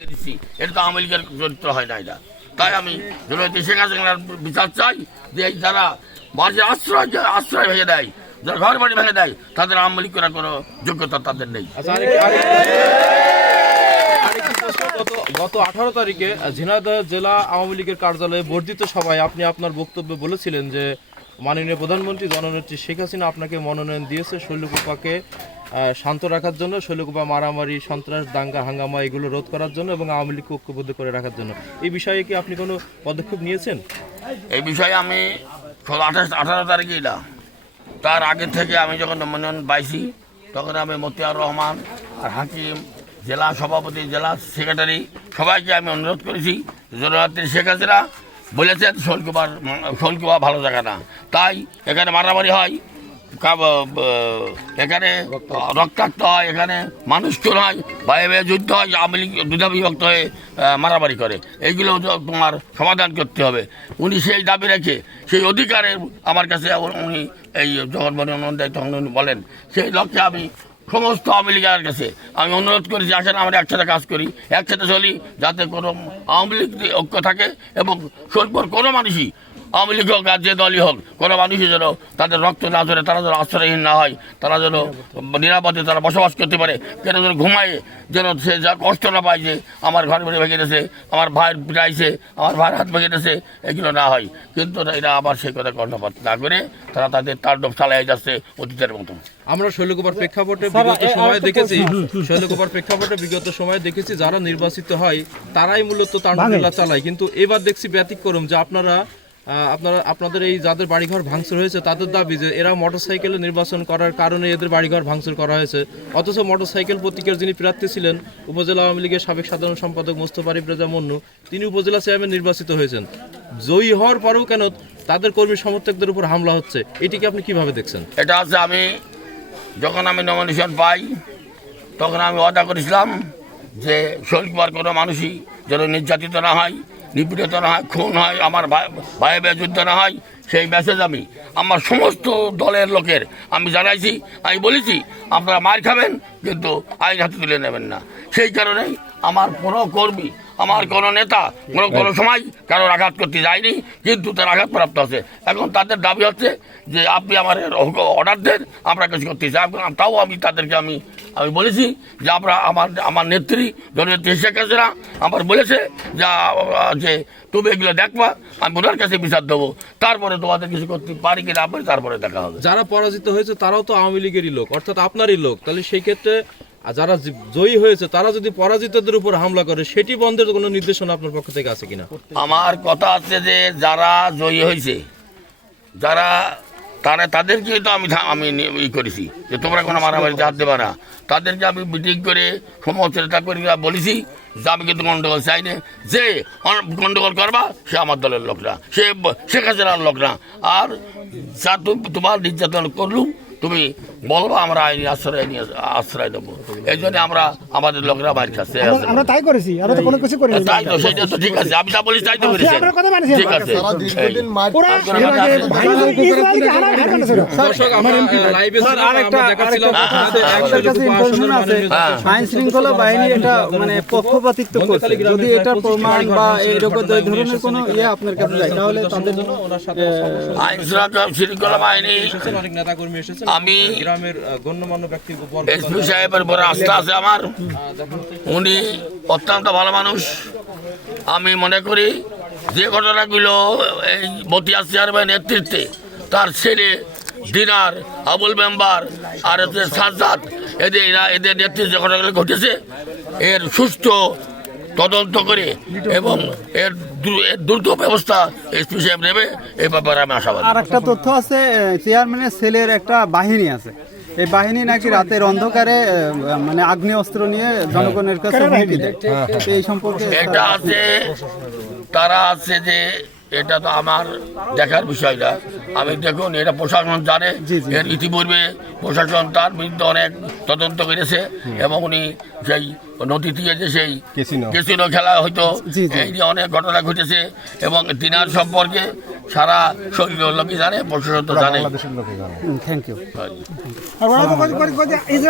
দিচ্ছি এটা তো আওয়ামী লীগের চরিত্র হয় না এটা। তাই আমি শেখ হাসিনার বিচার চাই যে যারা আশ্রয় আশ্রয় ভেঙে দেয় যারা ঘর বাড়ি ভেঙে দেয় তাদের আওয়ামী লীগ করার কোনো যোগ্যতা তাদের নেই। আচ্ছা গত- আঠারো তারিখে ঝিনাইদহ জেলা আওয়ামী লীগের কার্যালয়ে বর্ধিত সভায় আপনি আপনার বক্তব্যে বলেছিলেন যে মাননীয় প্রধানমন্ত্রী জননেত্রী শেখ হাসিনা আপনাকে মনোনয়ন দিয়েছে শৈলকুপাকে। আহ, শান্ত রাখার জন্য, শৈলকুপা মারামারি, সন্ত্রাস, দাঙ্গা, হাঙ্গামা এগুলো রোধ করার জন্য এবং আওয়ামী লীগকে ঐক্যবদ্ধ করে রাখার জন্য। এই বিষয়ে কি আপনি কোনো পদক্ষেপ নিয়েছেন? এই বিষয়ে আমি আঠাশ, আঠারো তারিখে এলাম তার আগে থেকে আমি যখন মনোনয়ন পাইছি, তখন আমি মতিয়ার রহমান আর হাকিম, জেলা সভাপতি, জেলা সেক্রেটারি সবাইকে আমি অনুরোধ করেছি জনরাত্রি শেখ হাসিনা বলেছেন শোলকুমার শোলকুমা ভালো জায়গা না। তাই এখানে মারামারি হয়। এখানে রক্তাক্ত হয়, এখানে মানুষ চোর হয় ভাইয়ে ভাইয়ে যুদ্ধ হয়, আওয়ামী লীগ দুধা বিভক্ত হয়ে মারামারি করে। এইগুলো তোমার সমাধান করতে হবে। উনি সেই দাবি রেখে, সেই অধিকারে আমার কাছে উনি এই যখন মনোনয়ন দেয় তখন উনি বলেন, সেই লক্ষ্যে আমি সমস্ত আওয়ামী লীগের কাছে আমি অনুরোধ করেছি, আসেন আমরা একসাথে কাজ করি, একসাথে চলি, যাতে কোনো আওয়ামী লীগ ঐক্য থাকে এবং সোলপুর কোনো মানুষই আওয়ামী লীগ হোক আর যে দলই হোক কোনো মানুষই যেন তাদের রক্ত না ধরে তারা যেন আশ্রয়হীন না হয় তারা যেন নিরাপদে তারা বসবাস করতে পারে কেন যেন ঘুমায় যেন সে যা কষ্ট না পায় যে আমার ঘর বেড়ে ভেঙে গেছে আমার ভাইয়ের পিটাইছে আমার ভাইয়ের হাত ভেঙে গেছে এগুলো না হয়। কিন্তু এরা আবার সেই কথা কর্ণপাত না করে তারা তাদের তাণ্ডব চালিয়ে যাচ্ছে অতীতের মতো আমরা শৈলকুপার প্রেক্ষাপটে বিগত সময় দেখেছি শৈলকুপার প্রেক্ষাপটে বিগত সময় দেখেছি যারা নির্বাচিত হয় তারাই মূলত তাণ্ডবেলা চালায়। কিন্তু এবার দেখছি ব্যতিক্রম যে আপনারা আপনারা আপনাদের এই যাদের বাড়িঘর ভাঙচুর হয়েছে, তাদের দাবি যে এরা মোটরসাইকেলে নির্বাচন করার কারণে এদের বাড়িঘর ভাঙচুর করা হয়েছে। অথচ মোটরসাইকেল প্রতীকের যিনি প্রার্থী ছিলেন, উপজেলা আওয়ামী লীগের সাবেক সাধারণ সম্পাদক মোস্তফা রেজা মন্নু, তিনি উপজেলা চেয়ারম্যান নির্বাচিত হয়েছেন। জয়ী হওয়ার পরেও কেন তাদের কর্মী সমর্থকদের উপর হামলা হচ্ছে, এটিকে আপনি কীভাবে দেখছেন? এটা হচ্ছে আমি যখন আমি নমিনেশন পাই, তখন আমি ওয়াদা করেছিলাম যে শৈলকুমার কোনো মানুষই যেন নির্যাতিত না হয়। নিপীড়িত না হয়, খুন হয়, আমার ভাই ভাই ভাই যুদ্ধ না হয়, সেই মেসেজ আমি, আমার সমস্ত দলের লোকের আমি জানাইছি, আমি বলেছি, আপনারা মার খাবেন, কিন্তু আইন হাতে তুলে নেবেন না। সেই কারণেই আমার কোনো কর্মী আমার কোনো নেতা কোনো কোনো সময় কারোর আঘাত করতে যায়নি কিন্তু তার আঘাতপ্রাপ্ত আছে। এখন তাদের দাবি হচ্ছে যে আপনি আমার অর্ডার দেন আমরা কিছু করতে চাই। তাও আমি তাদেরকে আমি আমি বলেছি যে আমরা আমার আমার নেত্রী জননেত্রী শেখ হাসিনা আমার বলেছে যা যে তুমি এগুলো দেখবা আমি ওনার কাছে বিচার দেবো। তারপরে তোমাদের কিছু করতে পারি কি না পারি তারপরে দেখা হবে। যারা পরাজিত হয়েছে তারাও তো আওয়ামী লীগেরই লোক অর্থাৎ আপনারই লোক। তাহলে সেই ক্ষেত্রে আর যারা জয়ী হয়েছে, তারা যদি পরাজিতদের উপর হামলা করে, সেটি বন্ধের কোনো নির্দেশনা আপনার পক্ষ থেকে আছে কিনা? আমার কথা আছে যে, যারা জয়ী হয়েছে, যারা তারা, তাদেরকে তো আমি আমি ই করেছি, যে তোমরা কোনো মারামারিতে হাত দেবে না। তাদেরকে আমি মিটিং করে সমস্ত নেতা করে বলেছি, যে আমি কিন্তু গন্ডগোল চাই না। যে গন্ডগোল করবা, সে আমার দলের লোক না, সে শেখ হাসিনার লোক না। আর যা তুমি- তোমার নির্যাতন করলুম তুমি বলবা আমরা আইনি আশ্রয় নিয়ে আশ্রয় দেবো এই জন্য আমরা আমাদের লোকরা বাইর খাচ্ছে আমরা- তাই করেছি আমরা তো কোনো কিছু করিনি তাই তো সেটা তো ঠিক আছে আমি যা বলি তাই তো করেছি আপনার কথা মানছি ঠিক আছে কাছে আইন শৃঙ্খলা বাহিনী এটা মানে পক্ষপাতিত্ব করছে যদি এটা প্রমাণ বা এইরকম ধরনের কোনো ইয়ে আপনার কাছে যায় তাহলে তাদের আইন শৃঙ্খলা শৃঙ্খলা বাহিনী আমি গ্রামের গণ্যমান্য ব্যক্তি বর্গ এসপি সাহেবের বড় আস্থা আছে আমার। উনি অত্যন্ত ভালো মানুষ। আমি মনে করি যে ঘটনাগুলো এই বতিয়া চেয়ারম্যান নেতৃত্বে তার ছেলে দিনার আবুল মেম্বার আর সাজ্জাদ এদের এরা এদের নেতৃত্বে যে ঘটনাগুলো ঘটেছে এর সুস্থ তদন্ত করে এবং এর দ্রু- এর দ্রুত ব্যবস্থা এসপি সাহেব নেবে এই ব্যাপারে আমি আশাবাদ। আর একটা তথ্য আছে চেয়ারম্যানের ছেলের একটা বাহিনী আছে। এই বাহিনী নাকি রাতের অন্ধকারে মানে আগ্নেয় অস্ত্র নিয়ে জনগণের কাছে দেয়। তো এই সম্পর্কে এটা আছে তারা আছে যে এটা তো আমার দেখার বিষয় না আমি দেখুন এটা প্রশাসন জানে। এর ইতিপূর্বে প্রশাসন তার বিরুদ্ধে অনেক তদন্ত করেছে এবং উনি সেই নদী দিয়ে যে সেই কেসিনো খেলা হয়তো। এই নিয়ে অনেক ঘটনা ঘটেছে এবং দিনার সম্পর্কে সারা শরীর লোকই জানে প্রশাসন তো জানে। Thank you